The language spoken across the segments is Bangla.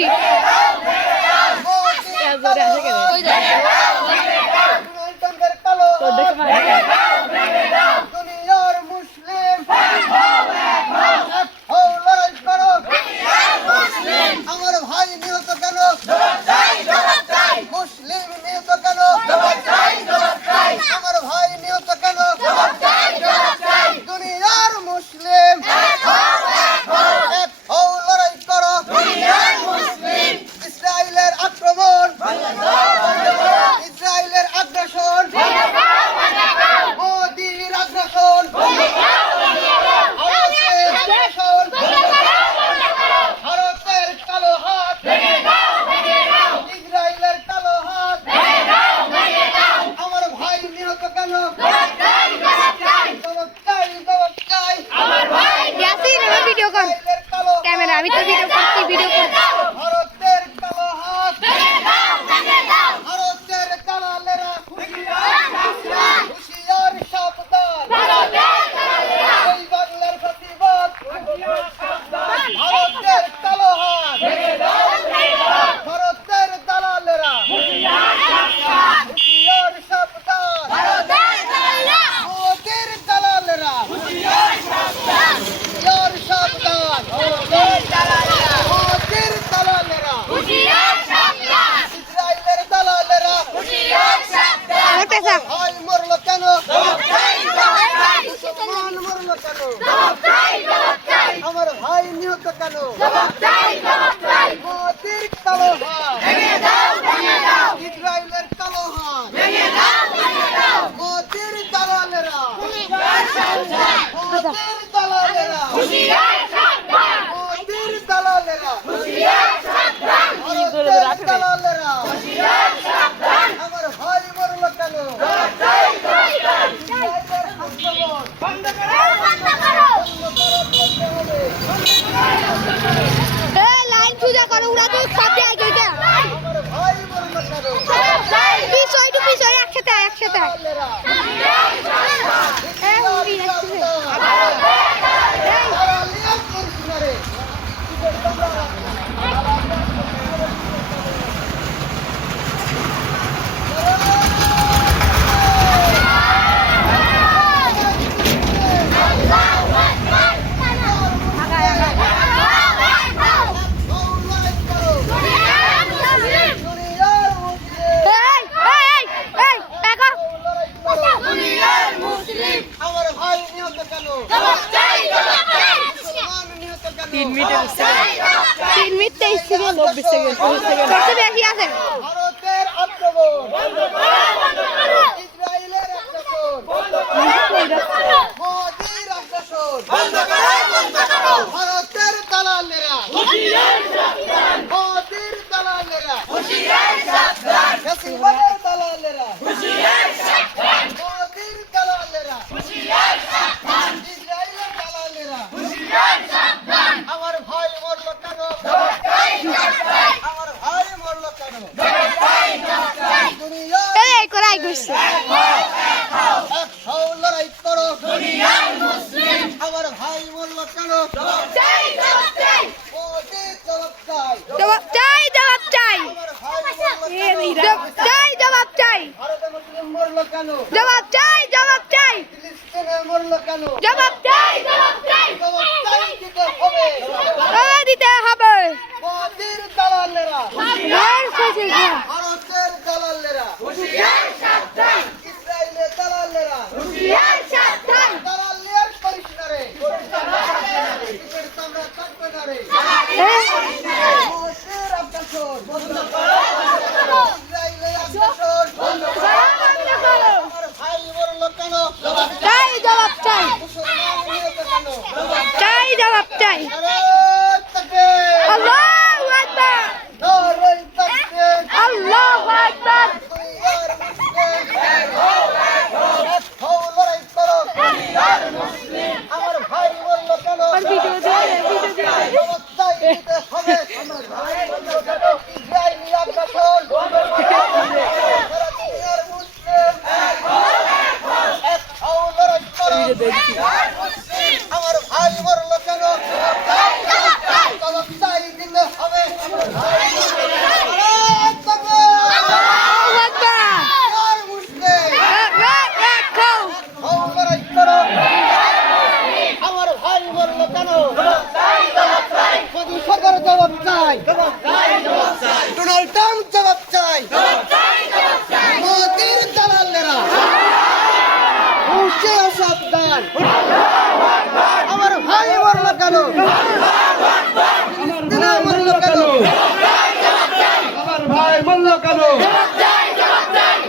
দেখি తీరుతలా లేదా తీరుతలా లేదా বেশি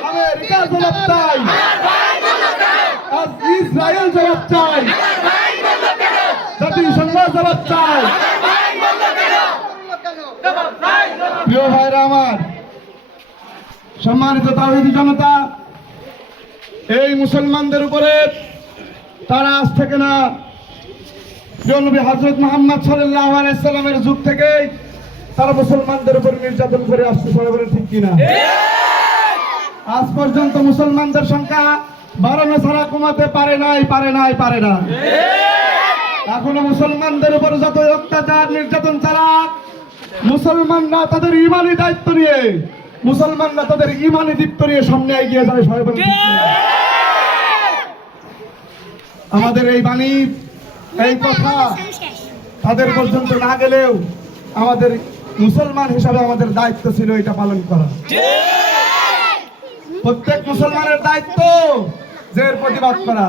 আমেরিকা জবাব চাই। আজ ইসরায়েল জবাব চাই। জাতিসংঘ জবাব চাই। প্রিয় ভাইরা আমার, সম্মানিত তাহিদি জনতা, এই মুসলমানদের উপরে তারা আজ থেকে না, প্রিয় নবী হজরত মোহাম্মদ সাল্লাহ আলাইসাল্লামের যুগ থেকে তারা মুসলমানদের উপর নির্যাতন করে আসছে সবাই বলে ঠিক কিনা? আজ পর্যন্ত মুসলমানদের সংখ্যা বাড়ানো ছাড়া কমাতে পারে নাই পারে নাই পারে না। এখনও মুসলমানদের উপর যত অত্যাচার নির্যাতন চালাক মুসলমানরা তাদের ইমানি দায়িত্ব নিয়ে মুসলমানরা তাদের ইমানি দীপ্ত নিয়ে সামনে এগিয়ে যাবে সবাই বলে আমাদের এই বাণী এই কথা তাদের পর্যন্ত না গেলেও আমাদের মুসলমান হিসাবে আমাদের দায়িত্ব ছিল এটা পালন করা। প্রত্যেক মুসলমানের দায়িত্ব যে প্রতিবাদ করা।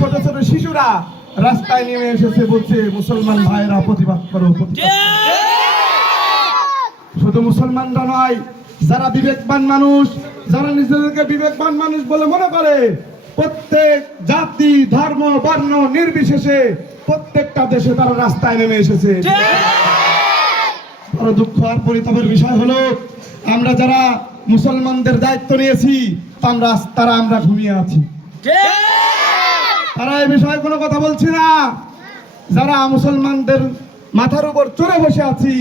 ছোট ছোট শিশুরা রাস্তায় নেমে এসেছে বলছে, মুসলমান ভাইয়েরা প্রতিবাদ করো। শুধু মুসলমানরা নয়, যারা বিবেকবান মানুষ, যারা নিজেদেরকে বিবেকবান মানুষ বলে মনে করে, প্রত্যেক জাতি, ধর্ম, বর্ণ নির্বিশেষে প্রত্যেকটা দেশে তারা রাস্তায় নেমে এসেছে। বড় দুঃখ আর পরিতাপের বিষয় হলো, আমরা যারা মুসলমানদের দায়িত্ব নিয়েছি আমরা তারা আমরা ঘুমিয়ে আছি। তারা এই বিষয়ে কোনো কথা বলছি না। যারা মুসলমানদের মাথার উপর চড়ে বসে আছি,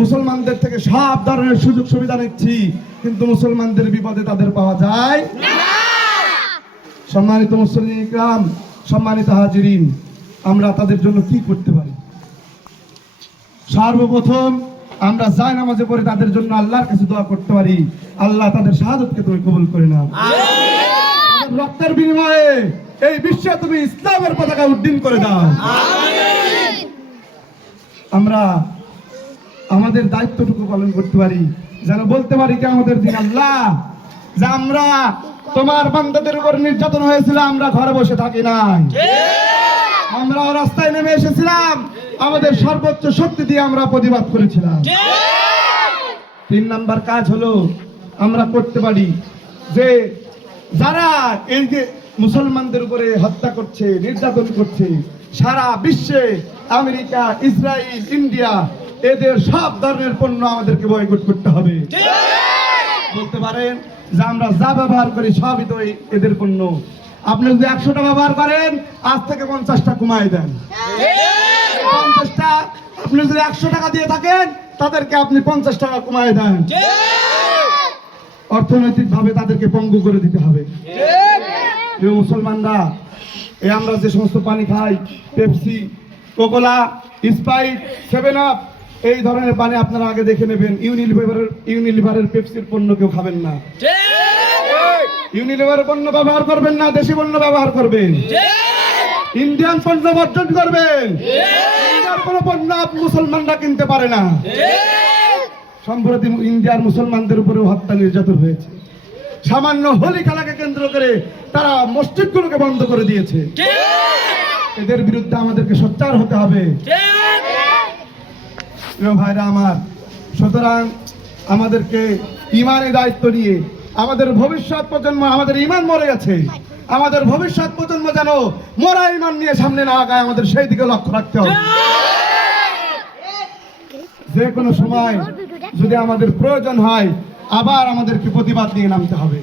মুসলমানদের থেকে সব ধরনের সুযোগ সুবিধা নিচ্ছি, কিন্তু মুসলমানদের বিপদে তাদের পাওয়া যায় সম্মানিত মুসলিম ইকরাম, সম্মানিত হাজিরিন, আমরা তাদের জন্য কি করতে পারি? সর্বপ্রথম আমরা যাই নামাজে পড়ে তাদের জন্য আল্লাহর কাছে দোয়া করতে পারি। আল্লাহ তাদের শাহাদতকে তুমি কবুল করে নাও। রক্তের বিনিময়ে এই বিশ্বে তুমি ইসলামের পতাকা উড্ডীন করে দাও। আমরা আমাদের দায়িত্বটুকু পালন করতে পারি। যেন বলতে পারি যে আমাদের দিন আল্লাহ যে আমরা তোমার বান্দাদের উপর নির্যাতন হয়েছিল আমরা ঘরে বসে থাকি নাই। আমরা রাস্তায় নেমে এসেছিলাম। আমাদের সর্বোচ্চ শক্তি দিয়ে আমরা প্রতিবাদ করেছিলাম। তিন নাম্বার কাজ হলো আমরা করতে পারি যে যারা এই যে মুসলমানদের উপরে হত্যা করছে নির্যাতন করছে সারা বিশ্বে আমেরিকা ইসরায়েল ইন্ডিয়া এদের সব ধরনের পণ্য আমাদেরকে বয়কট করতে হবে। বলতে পারেন যে আমরা যা ব্যবহার করি সবই তো এদের পণ্য। আপনি যদি একশোটা ব্যবহার করেন আজ থেকে পঞ্চাশটা কমাই দেন। পঞ্চাশটা আপনি যদি একশো টাকা দিয়ে থাকেন তাদেরকে আপনি পঞ্চাশ টাকা কমায় দেন। অর্থনৈতিক ভাবে তাদেরকে পঙ্গু করে দিতে হবে। প্রিয় মুসলমানরা এই আমরা যে সমস্ত পানি খাই Pepsi Coca Cola Sprite seven up এই ধরনের পানি আপনারা আগে দেখে নেবেন। ইউনিলিভারের ইউনিলিভারের পেপসির পণ্য কেউ খাবেন না। ইউনিলিভারের পণ্য ব্যবহার করবেন না দেশি পণ্য ব্যবহার করবেন। ইন্ডিয়ান পণ্য বর্জন করবেন। ইন্ডিয়ার কোনো পণ্য মুসলমানরা কিনতে পারে না। সম্প্রতি ইন্ডিয়ার মুসলমানদের হত্যা নির্যাতন হয়েছে। সামান্য হোলি খেলাকে কেন্দ্র করে তারা বন্ধ করে দিয়েছে। এদের বিরুদ্ধে আমাদেরকে সোচ্চার হতে হবে। ভাইরা আমার, সুতরাং আমাদেরকে ইমানের দায়িত্ব নিয়ে আমাদের ভবিষ্যৎ প্রজন্ম, আমাদের ইমান মরে গেছে। আমাদের ভবিষ্যৎ প্রজন্ম যেন মোরা ইমান নিয়ে সামনে না আগায়, আমাদের সেই দিকে লক্ষ্য রাখতে হবে। যে কোনো সময় যদি আমাদের প্রয়োজন হয়, আবার আমাদেরকে প্রতিবাদ নিয়ে নামতে হবে।